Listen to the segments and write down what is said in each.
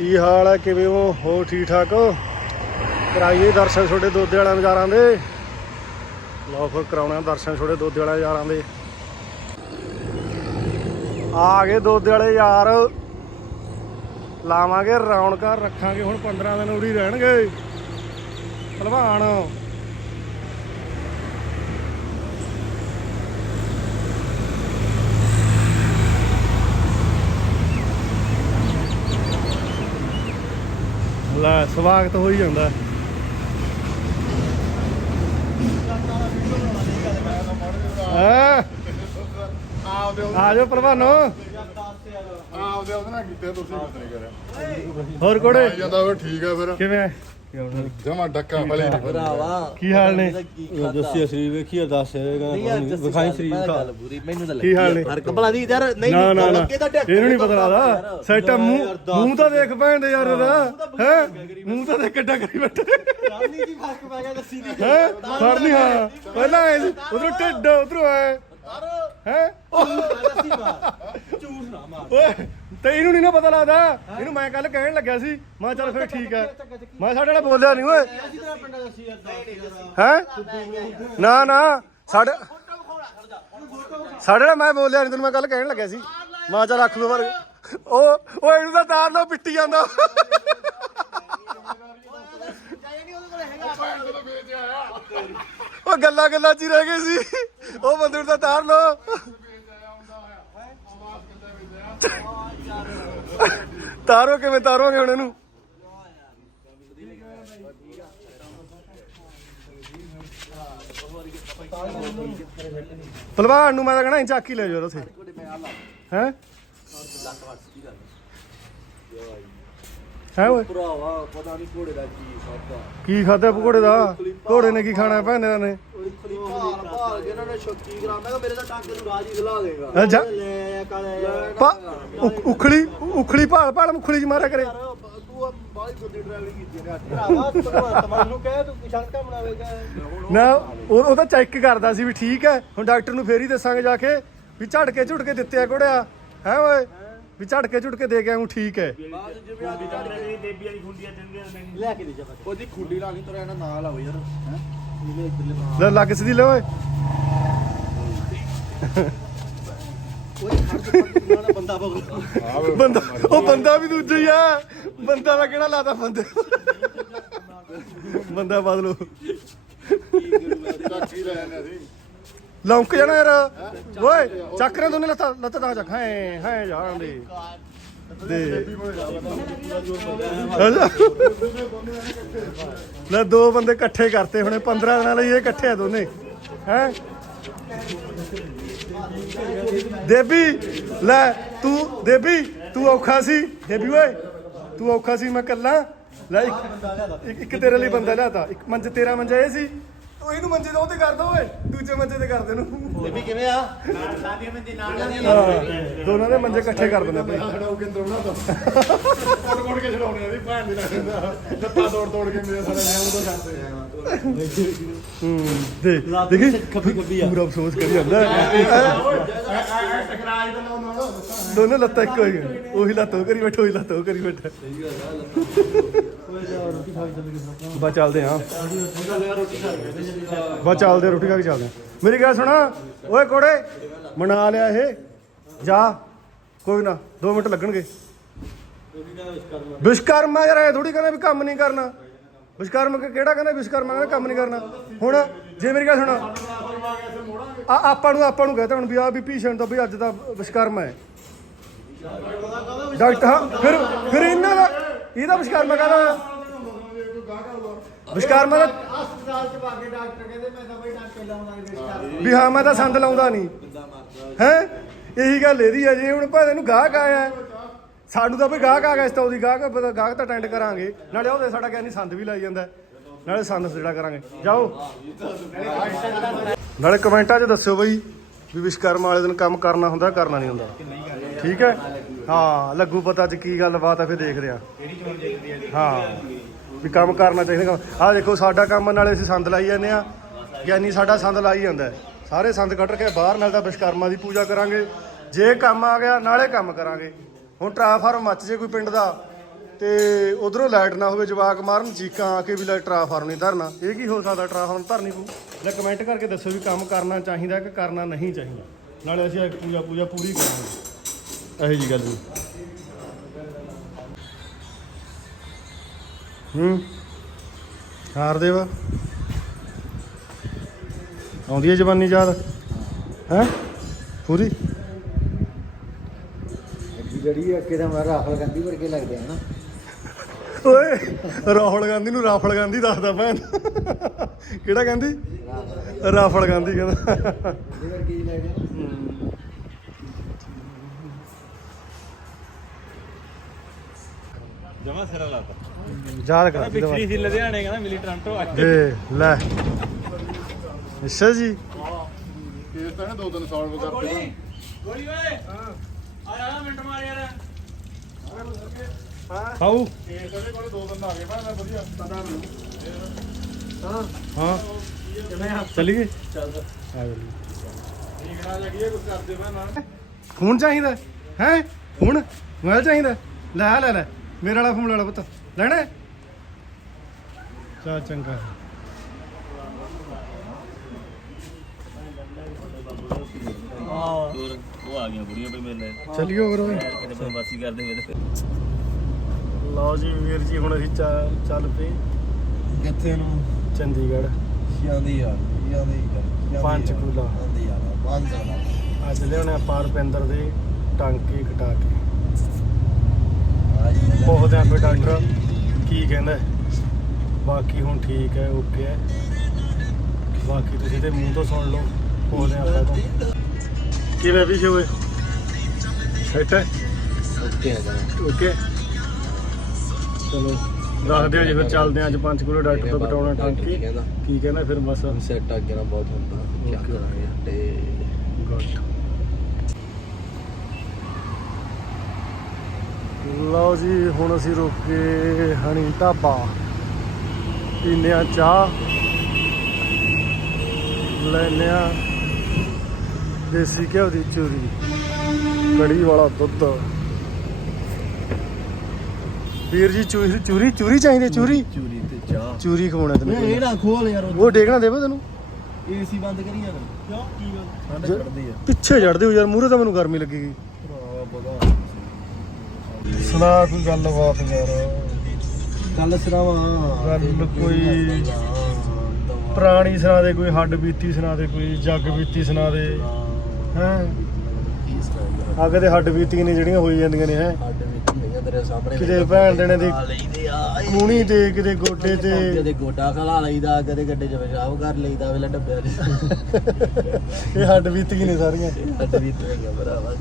ਕੀ ਹਾਲ ਹੈ? ਕਿਵੇਂ ਹੋ? ਹੋ ਠੀਕ ਠਾਕ? ਕਰਾਈਏ ਦਰਸ਼ਨ ਛੋਟੇ ਦੋਦੇ ਵਾਲਿਆਂ ਨਜ਼ਾਰਾਂ ਦੇ। ਲਓ ਫਿਰ ਕਰਾਉਣਾ ਦਰਸ਼ਨ ਛੋਟੇ ਦੋਦੇ ਵਾਲਿਆਂ ਯਾਰਾਂ ਦੇ। ਆ ਗਏ ਦੋਦੇ ਵਾਲੇ ਯਾਰ। ਲਾਵਾਂਗੇ, ਰੌਣਕਾਂ ਰੱਖਾਂਗੇ, ਹੁਣ 15 ਦਿਨ ਉਰੀ ਰਹਿਣਗੇ। ਭਲਵਾਨ। ਲੈ ਸਵਾਗਤ ਹੋ ਹੀ ਜਾਂਦਾ। ਹੈ। ਆ ਜਾਓ ਭਲਵਾਨੋ ਆਪਦੇ ਉਹਦੇ ਨਾਲ ਕੀਤੇ ਤੁਸੀਂ ਕਿਤਨੇ ਕਰਿਆ। ਹੋਰ ਕੋੜੇ? ਜਾਂਦਾ ਉਹ ਠੀਕ ਆ ਫਿਰ। ਕਿਵੇਂ? ਜਮਾ ਡੱਕਾ ਫਿਰ। ਭਰਾਵਾ। ਕੀ ਹਾਲ ਨੇ? ਦੱਸਿਆ ਸਰੀਰ ਵੇਖੀ ਦੱਸ ਵਿਖਾਈ ਸਰੀਰ ਮੈਨੂੰ ਤਾਂ ਕੀ ਹਾਲ ਨੇ? ਫ਼ਰਕ। ਭਲਾ ਦੀ ਯਾਰ ਨਹੀਂ ਨਾ ਨਾ ਇਹਨੂੰ ਨਹੀਂ ਪਤਾ ਲੱਗਦਾ। ਸੈਟਾ ਮੂੰਹ ਮੂੰਹ ਤਾਂ ਦੇਖ ਭੈਣ ਦੇ ਯਾਰ ਇਹਦਾ। ਹੈ? ਮੂੰਹ ਤਾਂ ਦੇਖ ਕਿੱਡਾ ਕਰੀ ਬੈਠੇ। ਨਹੀਂ ਦੀ ਫ਼ਰਕ ਪੈ ਗਿਆ ਦੱਸੀ ਦੀ ਹੈ? ਫੜ ਨਹੀਂ ਹਾਂ ਪਹਿਲਾਂ ਆਏ ਸੀ ਉਧਰੋਂ ਢਿੱਡ ਉਧਰੋਂ ਆਏ ਹੈ? ਦੱਸੀ ਮਾਰ ਝੂਠ ਨਾ ਮਾਰ। ਓਏ ਤੇ ਇਹਨੂੰ ਨਹੀਂ ਨਾ ਪਤਾ ਲੱਗਦਾ। ਇਹਨੂੰ ਮੈਂ ਕੱਲ ਕਹਿਣ ਲੱਗਿਆ ਸੀ। ਮੈਂ ਚੱਲ ਫਿਰ ਠੀਕ ਹੈ। ਮੈਂ ਸਾਡੇ ਵਾਲਾ ਬੋਲਿਆ ਨਹੀਂ ਓਏ। ਹੈ? ਨਾ ਨਾ। ਸਾਡੇ ਸਾਡੇ ਨਾਲ ਮੈਂ ਬੋਲਿਆ ਨਹੀਂ ਤੈਨੂੰ ਮੈਂ ਕੱਲ ਕਹਿਣ ਲੱਗਿਆ ਸੀ। ਮੈਂ ਚੱਲ ਰੱਖ ਲੂ ਪਰ ਉਹ ਉਹ ਇਹਨੂੰ ਤਾਂ ਤਾਰ ਲੋ ਪਿੱਟੀ ਜਾਂਦਾ। ਉਹ ਗੱਲਾਂ ਗੱਲਾਂ ਚ ਹੀ ਰਹਿ ਗਏ ਸੀ। ਉਹ ਬੰਦੇ ਨੂੰ ਤਾਂ ਤਾਰ ਲੋ ਤਾਰੋ ਕਿਵੇਂ ਤਾਰੋਗੇ ਹੁਣ ਇਹਨੂੰ? ਪਹਿਲਵਾਨ ਨੂੰ ਮੈਂ ਤਾਂ ਕਹਣਾ ਚਾਕੀ ਲੈ ਜਾਓ ਉੱਥੇ ਹੈ? ਹੈ ਓਏ? ਭਰਾਵਾ ਪਤਾ ਨਹੀਂ ਘੋੜੇ ਦਾ ਕੀ ਕੀ ਖਾਦਾ ਪਕੌੜੇ ਦਾ? ਘੋੜੇ ਨੇ ਕੀ ਖਾਣਾ ਭੈਣੇ ਨੇ? ਕੇ ਇਹਨਾਂ ਨੇ 36 ਗ੍ਰਾਮ ਮੈਂ ਕਿਹਾ ਮੇਰੇ ਤਾਂ ਟਾਂਕੇ ਨੂੰ ਰਾਜ ਹੀ ਖਿਲਾ ਦੇਗਾ। ਅੱਛਾ। ਲੈ ਆਇਆ ਕਾਲੇ ਪਾ ਉਖ- ਉਖਲੀ ਉਖਲੀ ਭਾਲ ਭਾਲ ਮੁਖਲੀ ਚ ਮਾਰਿਆ ਕਰੇ। ਤੂੰ ਬਾਹਲੀ ਗੁੱਡੀ ਡਰਾਈਵਿੰਗ ਕੀਤੀ ਹੈ ਭਰਾਵਾ ਭਗਵੰਤ ਮਾਨ ਨੂੰ ਕਹਿ ਤੂੰ ਸੜਕਾਂ ਬਣਾਵੇਗਾ ਨਾ ਉਹ ਉਹ ਤਾਂ ਚੈੱਕ ਕਰਦਾ ਸੀ ਵੀ ਠੀਕ ਹੈ। ਹੁਣ ਡਾਕਟਰ ਨੂੰ ਫੇਰ ਹੀ ਦੱਸਾਂਗੇ ਜਾ ਕੇ ਵੀ ਝਟਕੇ ਝੁਟਕੇ ਦਿੱਤੇ ਆ ਘੋੜਿਆ। ਹੈ ਓਏ? ਵੀ ਝਟਕੇ ਝੁਟਕੇ ਦੇ ਕੇ ਆਉਂ ਠੀਕ ਹੈ। ਬਾਅਦ ਜਿਵੇਂ ਆ ਚੜ ਕੇ ਲੈ ਕੇ ਦੇ ਜਾ ਉਹਦੀ ਖੁੱਡੀ ਲਾਣੀ ਤੇਰਾ ਇਹਨਾਂ ਨਾਲ ਆਓ ਯਾਰ। ਹੈ? ਇਹਦੇ ਇੱਧਰਲੇ ਪਾਸੇ ਲੈ ਲੱਗ ਸਿੱਧੀ ਲੈ ਓਏ। ਬੰਦਾ ਉਹ ਬੰਦਾ ਵੀ ਦੂਜਾ ਹੀ ਆ। ਬੰਦਾ ਦਾ ਕਿਹੜਾ ਲਾਦਾ ਬੰਦੇ? ਬੰਦਾ ਬਦਲੋ। ਲੌਂਕ ਜਾਣਾ ਯਾਰ। ਓਏ ਚੱਕ ਰੇ ਦੋਨੇ ਲੱਤਾਂ ਲੱਤਾਂ ਤਾਂ ਚੱਕ। ਹੈ ਹੈ ਜਾਣ ਦੇ ਦੇ ਅੱਛਾ। ਲੈ ਦੋ ਬੰਦੇ ਇਕੱਠੇ ਕਰਤੇ ਹੁਣੇ 15 ਦਿਨਾਂ ਲਈ ਇਹ ਇਕੱਠੇ ਆ ਦੋਨੇ। ਹੈ? ਦੇਬੀ, ਲੈ ਤੂੰ, ਦੇਬੀ, ਤੂੰ ਔਖਾ ਸੀ। ਦੇਬੀ ਓਏ, ਤੂੰ ਔਖਾ ਸੀ, ਮੈਂ ਕੱਲਾ ਲੈ ਇੱਕ- ਇੱਕ ਇੱਕ ਤੇਰੇ ਲਈ ਬੰਦਾ ਲਿਆਤਾ। ਇੱਕ ਮੰਜ ਤੇਰਾ ਮੰਜਾ ਇਹ ਸੀ। ਉਹ ਇਹਨੂੰ ਮੰਜੇ ਉਹ ਤੇ ਕਰ ਦੋ ਓਏ ਦੂਜੇ ਮੰਜੇ ਤੇ ਕਰ ਦੇ ਨੂੰ ਇਹ ਵੀ ਕਿਵੇਂ ਆ? ਹਾਂ, ਦੋਨਾਂ ਦੇ ਮੰਜੇ ਇਕੱਠੇ ਕਰ ਦਿੰਦੇ ਆਪਣੇ ਖੜਾਉ ਕੇ ਅੰਦਰ ਉਹਨਾਂ ਤੋਂ। ਕੋੜ ਕੋੜ ਕੇ ਛਡਾਉਣੇ ਆ ਵੀ ਭੈਣ ਦੀ ਲੱਗਦਾ ਲੱਤਾਂ ਤੋੜ ਤੋੜ ਕੇ ਮੇਰੇ ਸਾਰਾ ਨਿਆਮ ਤੋਂ ਛੱਡਦੇ ਹੂੰ ਦੇ ਦੇਖੀ? ਖੱਬੀ ਖੱਬੀ ਆ। ਪੂਰਾ ਅਫਸੋਸ ਕਰੀ ਜਾਂਦਾ। ਟਕਰਾਜ ਦਾ ਲਾਉਣਾ ਦੋਨੇ ਲੱਤਾਂ ਇੱਕੋ ਹੀ ਆ। ਉਹੀ ਲੱਤ ਉਹ ਕਰੀ ਬੈਠਾ ਉਹੀ ਲੱਤ ਉਹ ਕਰੀ ਬੈਠਾ। ਬਾ ਚੱਲਦੇ ਹਾਂ। ਬਾ ਚੱਲਦੇ ਆ, ਰੋਟੀ ਖਾ ਕੇ ਚੱਲਦੇ ਹਾਂ। ਮੇਰੀ ਗੱਲ ਸੁਣਾ ਓਏ ਕੋੜੇ ਮਨਾ ਲਿਆ ਇਹ। ਜਾ ਕੋਈ ਨਾ 2 ਮਿੰਟ ਲੱਗਣਗੇ। ਵਿਸ਼ਕਰਮਾ ਯਾਰ ਇਹ ਥੋੜੀ ਕਹਿੰਦਾ ਵੀ ਕੰਮ ਨਹੀਂ ਕਰਨਾ। ਵਿਸ਼ਕਰਮ ਕਿ- ਕਿਹੜਾ ਕਹਿੰਦਾ ਵਿਸ਼ਕਰਮਾ ਕਹਿੰਦਾ ਕੰਮ ਨਹੀਂ ਕਰਨਾ। ਹੁਣ ਜੇ ਮੇਰੀ ਗੱਲ ਸੁਣਾ ਆ ਆਪਾਂ ਨੂੰ ਆਪਾਂ ਨੂੰ ਕਹਤਾ ਹੁਣ ਵੀ ਆ ਵੀ ਭੀਸ਼ਣ ਤੋਂ ਵੀ ਅੱਜ ਦਾ ਵਿਸ਼ਕਰਮਾ ਹੈ। ਡਾਕਟਰ ਹਾਂ, ਫਿਰ ਫਿਰ ਇਹਨਾਂ ਦਾ ਇਹਦਾ ਵਿਸ਼ਕਰਮਾ ਕਹਿੰਦਾ? ਵਿਸ਼ਕਰਮਾ ਦਾ ਹਸਪਤਾਲ ਚ ਪਾ ਕੇ ਡਾਕਟਰ ਕਹਿੰਦੇ ਮੈਂ ਤਾਂ ਬਈ ਡਾਕਟਰ ਲਾਉਣਾ ਨਹੀਂ ਵੀ ਹਾਂ ਮੈਂ ਤਾਂ ਸੰਦ ਲਾਉਂਦਾ ਨਹੀਂ। ਹੈ? ਇਹੀ ਗੱਲ ਇਹਦੀ ਹੈ ਜੇ ਹੁਣ ਭਾਵੇਂ ਇਹਨੂੰ ਗਾਹਕ ਆਇਆ। ਸਾਨੂੰ ਤਾਂ ਵੀ ਗਾਹਕ ਆ ਗਿਆ ਇਸ ਤੋਂ ਉਹਦੀ ਗਾਹਕ ਗਾਹਕ ਤਾਂ ਅਟੈਂਡ ਕਰਾਂਗੇ। ਨਾਲੇ ਉਹਦੇ ਸਾਡਾ ਕਹਿੰਦੀ ਸੰਦ ਵੀ ਲਾਈ ਜਾਂਦਾ। ਨਾਲੇ ਸੰਦ ਜਿਹੜਾ ਕਰਾਂਗੇ। ਜਾਓ। ਨਾਲੇ ਕਮੈਂਟਾਂ 'ਚ ਦੱਸਿਓ ਬਈ ਵੀ ਵਿਸ਼ਕਰਮਾ ਵਾਲੇ ਦਿਨ ਕੰਮ ਕਰਨਾ ਹੁੰਦਾ ਕਰਨਾ ਨਹੀਂ ਹੁੰਦਾ। ਠੀਕ ਹੈ? ਹਾਂ ਲੱਗੂ ਪਤਾ ਚ ਕੀ ਗੱਲਬਾਤ ਆ ਫਿਰ ਦੇਖਦੇ ਆ ਹਾਂ। ਵੀ ਕੰਮ ਕਰਨਾ ਚਾਹੀਦਾ ਆਹ ਦੇਖੋ, ਸਾਡਾ ਕੰਮ ਨਾਲੇ ਅਸੀਂ ਸੰਦ ਲਾਈ ਜਾਂਦੇ ਆ ਗਿਆਨੀ ਸਾਡਾ ਸੰਦ ਲਾਈ ਜਾਂਦਾ ਸਾਰੇ ਸੰਦ ਕੱਢ ਕੇ ਬਾਹਰ ਨਾਲ ਤਾਂ ਵਿਸ਼ਕਰਮਾ ਦੀ ਪੂਜਾ ਕਰਾਂਗੇ। ਜੇ ਕੰਮ ਆ ਗਿਆ, ਨਾਲੇ ਕੰਮ ਕਰਾਂਗੇ। ਹੁਣ ਟ੍ਰਾਂਸਫਾਰਮ ਮੱਚ ਜੇ ਕੋਈ ਪਿੰਡ ਦਾ, ਤੇ ਉਧਰੋਂ ਲਾਈਟ ਨਾ ਹੋਵੇ, ਜਵਾਕ ਮਾਰਨ, ਚੀਕਾਂ ਆ ਕੇ ਵੀ ਲਾਈਟ ਟਰਾਫਾਰਮ ਨਹੀਂ ਧਰਨਾ। ਇਹ ਕੀ ਹੋ ਸਕਦਾ ਟਰਾਫਾਰਮ ਧਰਨੀ ਪਊ? ਲੈ ਕਮੈਂਟ ਕਰਕੇ ਦੱਸੋ ਵੀ ਕੰਮ ਕਰਨਾ ਚਾਹੀਦਾ ਕਿ ਕਰਨਾ ਨਹੀਂ ਚਾਹੀਦਾ। ਨਾਲੇ ਅਸੀਂ ਪੂਜਾ ਪੂਜਾ ਪੂਰੀ ਕਰਾਂਗੇ। ਇਹੋ ਜੀ ਗੱਲ ਨਹੀਂ ਹੂੰ। ਹਾਰ ਦੇਵਾ ਆਉਂਦੀ ਹੈ ਜਵਾਨੀ ਯਾਦ? ਹੈ? ਪੂਰੀ? ਜਿਹੜੀ ਅੱਗੇ ਦਾ ਮੈਂ ਰਾਫਲ ਗਾਂਧੀ ਵਰਗੇ ਲੱਗਦੇ ਆ ਨਾ। ਓਏ ਰਾਹੁਲ ਗਾਂਧੀ ਨੂੰ ਰਾਫਲ ਗਾਂਧੀ ਦੱਸਦਾ ਭੈਣ। ਕਿਹੜਾ ਗਾਂਧੀ? ਰਾਫਲ ਗਾਂਧੀ। ਕਹਿੰਦਾ ਇਹਦੇ ਵਰਗੇ ਹੀ ਲੱਗਦੇ ਆ ਜਮਾ ਸਿਰਾ ਲਾਤਾ। ਯਾਦ ਕਰ ਵਿਕਰੀ ਸੀ ਲੁਧਿਆਣੇ ਕਹਿੰਦਾ ਮਿਲੀ ਟ੍ਰਾਂਟੋ ਅੱਜ। ਦੇ ਲੈ। ਅੱਛਾ ਜੀ। ਕੇਸ ਤਾਂ ਨੇ ਦੋ ਤਿੰਨ ਸੌਲਵ ਕਰਤੇ ਗੋਲੀ ਓਏ ਆ ਜਾ ਮਿੰਟ ਮਾਰ ਯਾਰ ਖਾਊ? ਕੇਸ ਇਹਦੇ ਕੋਲ ਦੋ ਤਿੰਨ ਆ ਗਏ ਭਾਈ ਮੈਂ ਵਧੀਆ ਪਤਾ ਮੈਨੂੰ ਹਾਂ। ਚੱਲੀਏ? ਚੱਲ। ਆ ਜੀ ਠੀਕ ਕੁਝ ਕਰਦੇ ਮੈਂ ਨਾਲ ਫੋਨ ਚਾਹੀਦਾ ਹੈ? ਫੋਨ ਮੋਬਾਈਲ ਚਾਹੀਦਾ ਲੈ ਲੈ ਲੈ। ਮੇਰੇ ਵਾਲਾ ਫੋਨ ਲੈ ਲੈ ਪੁੱਤ। ਲੈਣਾ ਹੈ? ਚੱਲ ਚੰਗਾ। ਹੋਰ ਉਹ ਆ ਗਈਆਂ ਬੁੜੀਆਂ ਪਈ ਮੇਰੇ ਚੱਲੀਓ ਫਿਰ ਓਏ। ਕਿਤੇ ਬਨਵਾਸੀ ਕਰਦੇ ਮੇਰੇ ਲਓ ਜੀ ਵੀਰ ਜੀ ਹੁਣ ਅਸੀਂ ਚੱਲ ਚੱਲ ਪਏ। ਕਿੱਥੇ ਨੂੰ? ਚੰਡੀਗੜ੍ਹ। ਜਾਂਦੀ ਆ ਜਾਂਦੀ ਆ ਪੰਚਕੂਲਾ। ਜਾਂਦੀ ਆ ਪੰਜ ਅੱਜ ਲਿਆਉਣੇ ਆਪਾਂ ਰੁਪਿੰਦਰ ਦੇ ਟਾਂਕੇ ਕਟਾ ਕੇ। ਪੁੱਛਦੇ ਆਂ ਫਿਰ ਡਾਕਟਰ ਕੀ ਕਹਿੰਦਾ। ਬਾਕੀ ਹੁਣ ਠੀਕ ਹੈ ਓਕੇ ਹੈ। ਬਾਕੀ ਤੁਸੀਂ ਇਹਦੇ ਮੂੰਹ ਤੋਂ ਸੁਣ ਲਓ ਪੁੱਛਦੇ ਆਂ ਆਪਾਂ ਤੋਂ। ਕਿਵੇਂ ਵੀ ਹੋਏ ਸੈਟ ਹੈ? ਓਕੇ ਆ ਓਕੇ ਚਲੋ ਦੱਸ ਦਿਓ ਜੀ ਫਿਰ ਚੱਲਦੇ ਆਂ ਅੱਜ ਪੰਜ ਕਿਲੋ ਡਾਕਟਰ ਤੋਂ ਕਟਾਉਣਾ ਟਾਂਕੀ ਕੀ ਕਹਿੰਦਾ ਫਿਰ ਬਸ? ਸੈੱਟ ਅੱਗੇ ਨਾ ਬਹੁਤ ਹੁੰਦਾ ਕੀ. ਕਰਾਂਗੇ ਤੇ ਗੁੱਡ ਲਓ ਜੀ ਹੁਣ ਅਸੀਂ ਰੁਕੇ ਹਣੀ ਢਾਬਾ। ਪੀਂਦੇ ਆ ਚਾਹ। ਲੈਨੇ ਆ ਦੇਸੀ ਘਿਓ ਦੀ ਚੂਰੀ। ਕੜੀ ਵਾਲਾ ਦੁੱਧ। ਵੀਰ ਜੀ ਚੂਰੀ ਚੂਰੀ ਚੂਰੀ ਚਾਹੀਦੀ ਚੂਰੀ ਚੂਰੀ ਤੇ ਚਾਹ। ਚੂਰੀ ਖਵਾਉਣਾ ਇਹ ਤੈਨੂੰ ਨਾ। ਖੋਲ ਯਾਰ ਉਹ ਡੇਗਣਾ ਦੇਵੇ ਤੈਨੂੰ। ਏਸੀ ਬੰਦ ਕਰੀ ਯਾਰ ਕਿਉਂ? ਕੀ ਗੱਲ? ਠੰਡ ਜ- ਚੜਦੀ ਆ। ਪਿੱਛੇ ਚੜਦੇ ਹੋ ਯਾਰ ਮੂਹਰੇ ਤਾਂ ਮੈਨੂੰ ਗਰਮੀ ਲੱਗੇਗੀ। ਭਰਾ ਪਤਾ ਸੁਣਾ ਕੋਈ ਗੱਲਬਾਤ ਯਾਰ। ਕੱਲ ਸਰਾਵਾ ਗੱਲ ਕੋਈ ਪੁਰਾਣੀ ਸੁਣਾ ਦੇ ਕੋਈ ਹੱਡ ਬੀਤੀ ਸੁਣਾ ਦੇ ਕੋਈ ਜੱਗ ਬੀਤੀ ਸੁਣਾ ਦੇ। ਹੈ? ਆ ਕਦੇ ਹੱਡ ਬੀਤੀ ਨੇ ਜਿਹੜੀਆਂ ਹੋਈ ਜਾਂਦੀਆਂ ਨੇ ਹੈ? ਕਿਤੇ ਭੈਣ ਦੇਣੇ ਦੀ ਕੂਣੀ ਤੇ ਕਿਤੇ ਗੋਡੇ ਤੇ। ਕਦੇ ਗੋਡਾ ਖਲਾ ਲਈਦਾ ਕਦੇ ਗੱਡੇ 'ਚ ਪਿਸ਼ਾਬ ਕਰ ਲਈਦਾ ਵੇਲੇ ਡੱਬਿਆਂ 'ਚ। ਇਹ ਹੱਡ ਬੀਤੀ ਨੇ ਸਾਰੀਆਂ। ਸਾਡੇ ਵੀ ਤੇ ਹੈਗਾ ਭਰਾਵਾ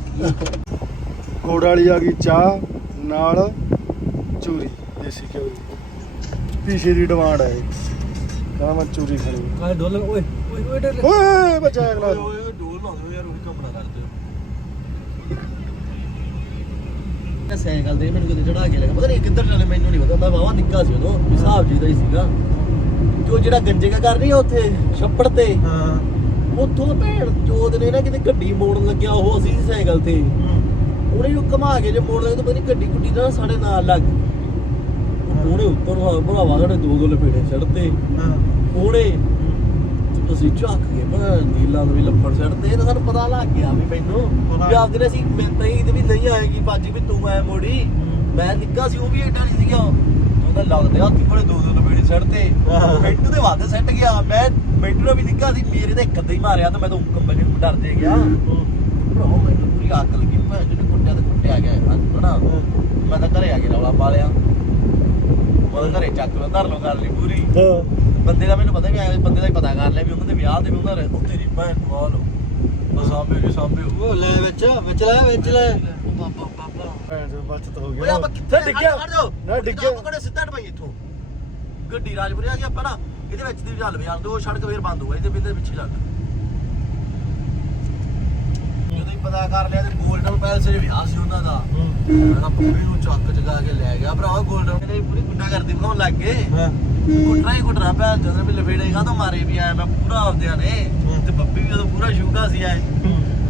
ਗੋੜ ਵਾਲੀ ਆ ਗਈ ਚਾਹ। ਨਾਲ ਚੂਰੀ ਦੇਸੀ ਘਿਓ ਦੀ। ਪੀਛੇ ਦੀ ਡਿਮਾਂਡ ਹੈ ਕਹਿੰਦਾ ਮੈਂ ਚੂਰੀ ਖਾਣੀ ਕਾਹ ਡੋਲ ਓਏ ਓਏ ਓਏ ਡੋਲ ਓਏ ਬੱਚਾ ਅਗਲਾ ਓਏ ਡੋਲ ਲਾ ਦੋ ਯਾਰ ਉਹ ਕੰਮ ਨਾ ਕਰਦੇ ਸਾਈਕਲ ਦੇ ਮੈਨੂੰ ਕਿਤੇ ਚੜਾ ਕੇ ਲੱਗਾ ਪਤਾ ਨਹੀਂ ਕਿੱਧਰ ਚਲੇ ਮੈਨੂੰ ਨਹੀਂ ਪਤਾ। ਮੈਂ ਬਾਵਾ ਨਿੱਕਾ ਸੀ ਉਦੋਂ ਹਿਸਾਬ ਜੀ ਦਾ ਹੀ ਸੀਗਾ। ਤੇ ਉਹ ਜਿਹੜਾ ਗੰਜੇ ਕਾ ਕਰ ਰਹੀ ਆ ਉੱਥੇ ਛੱਪੜ ਤੇ? ਹਾਂ। ਉੱਥੋਂ ਭੈਣ ਚੋਦ ਨੇ ਨਾ ਕਿਤੇ ਗੱਡੀ ਮੋੜਨ ਲੱਗਿਆ ਉਹ ਅਸੀਂ ਸੀ ਸਾਈਕਲ ਤੇ। ਉਹਨੇ ਨੂੰ ਘੁਮਾ ਕੇ ਜੇ ਮੋੜ ਲੱਗੇ ਤਾਂ ਪਤਾ ਨਹੀਂ ਗੱਡੀ ਗੁੱਡੀ ਦਾ ਸਾਡੇ ਨਾਲ ਲੱਗ ਗਈ। ਉਹਨੇ ਉੱਪਰ ਨੂੰ ਭਰਾਵਾ ਸਾਡੇ ਦੋ ਦੋ ਲਪੇੜੇ ਛੱਡਤੇ ਉਹਨੇ ਅਸੀਂ ਝੱਕ ਕੇ ਭਾਂ ਨੀਲਾ ਨੂੰ ਵੀ ਲੱਫੜ ਛੱਡਦੇ ਤਾਂ ਸਾਨੂੰ ਪਤਾ ਲੱਗ ਗਿਆ ਵੀ ਮੈਨੂੰ। ਵੀ ਆਪਦੇ ਨੇ ਅਸੀਂ ਮੈਂ ਨਹੀਂ ਤੇ ਵੀ ਨਹੀਂ ਆਏਗੀ ਬਾਜੀ ਵੀ ਤੂੰ ਐ ਮੋੜੀ। ਮੈਂ ਨਿੱਕਾ ਸੀ ਉਹ ਵੀ ਏਡਾ ਨਹੀਂ ਸੀਗਾ। ਉਹਦਾ ਲੱਗਦੇ ਹੱਥੀ ਬੜੇ ਦੋ ਦੋ ਲਪੇੜੇ ਛੱਡਤੇ ਮਿੰਟ ਦੇ ਬਾਅਦ ਸੱਟ ਗਿਆ। ਮੈਂ ਮੈਨੂੰ ਨਾਲ ਵੀ ਨਿੱਕਾ ਸੀ ਮੇਰੇ ਤੇ ਇੱਕ ਅੱਧਾ ਹੀ ਮਾਰਿਆ ਤਾਂ ਮੈਂ ਤਾਂ ਕੰਬਲ ਨੂੰ ਡਰ ਦੇ ਗਿਆ। ਭਰਾ ਮੈਨੂੰ ਪੂਰੀ ਅੱਗ ਲੱਗੀ ਭਾਂ ਜਿਹਨੇ ਕੁੱਟਿਆ ਤੇ ਕੁੱਟਿਆ ਗਿਆ ਹਨਾ ਮੈਂ ਤਾਂ ਘਰੇ ਆ ਕੇ ਰੌਲਾ ਪਾ ਲਿਆ। ਤਾਂ ਘਰੇ ਚੱਕ ਲੋ ਧਰ ਲੋ ਕਰ ਲਈ ਪੂਰੀ। ਬੰਦੇ ਦਾ ਮੈਨੂੰ ਪਤਾ ਵੀ ਆਇਆ ਬੰਦੇ ਦਾ ਹੀ ਪਤਾ ਕਰ ਲਿਆ ਵੀ ਉਹਨਾਂ ਦੇ ਵਿਆਹ ਤੇ ਵੀ ਉਹਨਾਂ ਦੇ ਉੱਤੇ ਦੀ ਭੈਣ ਨੂੰ ਆ ਲੋ ਬਸ ਆਂਬੇ ਸਾਂਭੇ ਉਹ ਲੈ ਵਿੱਚ ਵਿੱਚ ਲੈ ਵਿੱਚ ਲੈ। ਬਾਬਾ ਬਾਬਾ। ਭੈਣ ਚੋ ਬਚਤ ਹੋ ਓਏ ਗਿਆ ਆਪਾਂ ਕਿੱਥੇ ਡਿੱਗਿਆ? ਨਾ ਡਿੱਗਿਆ। ਆਪਾਂ ਕਿਹੜੇ ਸਿੱਧਾ ਟਪਾਈ ਇੱਥੋਂ? ਗੱਡੀ ਰਾਜਪੁਰੇ ਆ ਗਈ ਆਪਾਂ ਨਾ। ਇਹਦੇ ਵਿੱਚ ਦੀ ਚੱਲ ਪਿਆ ਦੋ ਸੜਕ ਫੇਰ ਬੰਦ ਹੋ ਗਈ ਇਹਦੇ ਬਿੰਦੇ ਪਿੱਛੇ ਚੱਲ ਜਦੋਂ ਹੀ ਪਤਾ ਕਰ ਲਿਆ ਤੇ ਗੋਲਡਨ ਪੈਲਸ ਦੇ ਵਿਆਹ ਸੀ ਉਹਨਾਂ ਦਾ। ਮੈਂ ਨਾ ਪੱਪੀ ਨੂੰ ਚੱਕ ਚਗਾ ਕੇ ਲੈ ਗਿਆ। ਭਰਾ ਗੋਲਡਨ ਨੇ ਪੂਰੀ ਗੁੰਡਾ ਕਰਦੀ ਬਣਾਉਣ ਲੱਗ ਗਏ। ਕੁੱਟਣਾ ਹੀ ਕੁੱਟਣਾ ਪਿਆ ਜਦੋਂ ਵੀ ਲਪੇੜੇ ਕਾ ਮਾਰੇ ਵੀ ਆਇਆ ਮੈਂ ਪੂਰਾ ਆਪਦਿਆਂ ਨੇ। ਤੇ ਬੱਬੀ ਵੀ ਉਦੋਂ ਪੂਰਾ ਸ਼ੂਗਾ ਸੀ ਆਏ।